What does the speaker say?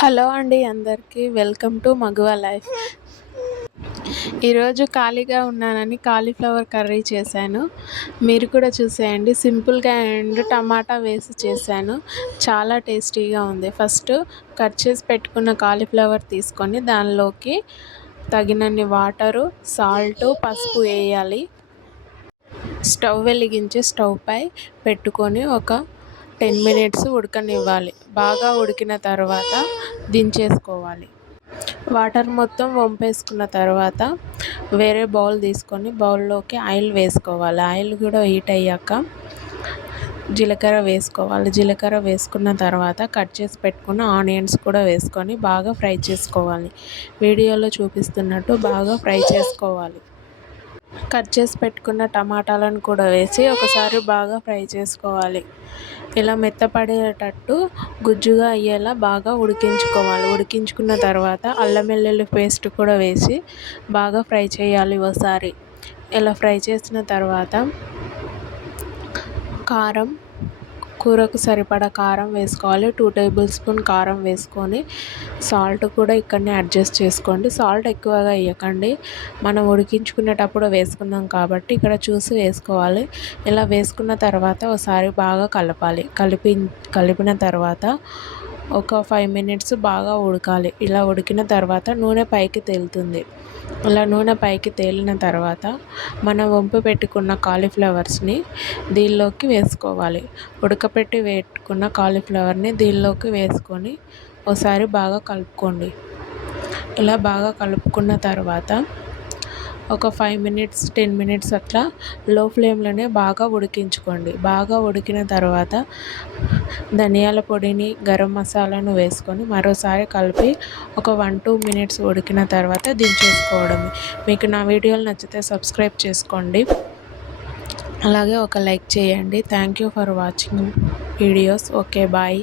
Hello అండి అందరికీ. Welcome to Maguva life. ఈరోజు ఖాళీగా ఉన్నానని కాలీఫ్లవర్ కర్రీ చేశాను. మీరు కూడా చూసేయండి. సింపుల్గా అండ్ టమాటా వేసి చేశాను. చాలా టేస్టీగా ఉంది. ఫస్ట్ కట్ చేసి పెట్టుకున్న కాలీఫ్లవర్ తీసుకొని దానిలోకి తగినన్ని వాటరు సాల్ట్ పసుపు వేయాలి. స్టవ్ వెలిగించి స్టవ్ పై పెట్టుకొని ఒక టెన్ మినిట్స్ ఉడకనివ్వాలి. బాగా ఉడికిన తర్వాత దించేసుకోవాలి. వాటర్ మొత్తం వంపేసుకున్న తర్వాత వేరే బౌల్ తీసుకొని బౌల్లోకి ఆయిల్ వేసుకోవాలి. ఆయిల్ కూడా హీట్ అయ్యాక జీలకర్ర వేసుకోవాలి. జీలకర్ర వేసుకున్న తర్వాత కట్ చేసి పెట్టుకున్న ఆనియన్స్ కూడా వేసుకొని బాగా ఫ్రై చేసుకోవాలి. వీడియోలో చూపిస్తున్నట్టు బాగా ఫ్రై చేసుకోవాలి. కట్ చేసి పెట్టుకున్న టమాటాలను కూడా వేసి ఒకసారి బాగా ఫ్రై చేసుకోవాలి. ఇలా మెత్తపడేటట్టు గుజ్జుగా అయ్యేలా బాగా ఉడికించుకోవాలి. ఉడికించుకున్న తర్వాత అల్లం వెల్లుల్లి పేస్ట్ కూడా వేసి బాగా ఫ్రై చేయాలి ఒకసారి ఇలా ఫ్రై చేసిన తర్వాత కారం కూరకు సరిపడా కారం వేసుకోవాలి. టూ టేబుల్ స్పూన్ కారం వేసుకొని సాల్ట్ కూడా ఇక్కడనే అడ్జస్ట్ చేసుకోండి. సాల్ట్ ఎక్కువగా వేయకండి. మనం ఉడికించుకునేటప్పుడు వేసుకున్నాం కాబట్టి ఇక్కడ చూసి వేసుకోవాలి. ఇలా వేసుకున్న తర్వాత ఒకసారి బాగా కలపాలి. కలిపి కలిపిన తర్వాత ఒక ఫైవ్ మినిట్స్ బాగా ఉడకాలి. ఇలా ఉడికిన తర్వాత నూనె పైకి తేలుతుంది. ఇలా నూనె పైకి తేలిన తర్వాత మనం వంపు పెట్టుకున్న కాలీఫ్లవర్స్ని దీనిలోకి వేసుకోవాలి. ఉడకపెట్టి పెట్టుకున్న కాలీఫ్లవర్ని దీనిలోకి వేసుకొని ఒకసారి బాగా కలుపుకోండి. ఇలా బాగా కలుపుకున్న తర్వాత ఒక ఫైవ్ మినిట్స్ టెన్ మినిట్స్ అట్లా లో ఫ్లేమ్లోనే బాగా ఉడికించుకోండి. బాగా ఉడికిన తర్వాత ధనియాల పొడిని గరం మసాలాను వేసుకొని మరోసారి కలిపి ఒక వన్ టూ మినిట్స్ ఉడికిన తర్వాత దించేసుకోవడమే. మీకు నా వీడియోలు నచ్చితే సబ్స్క్రైబ్ చేసుకోండి. అలాగే ఒక లైక్ చేయండి. Thank you for watching videos okay bye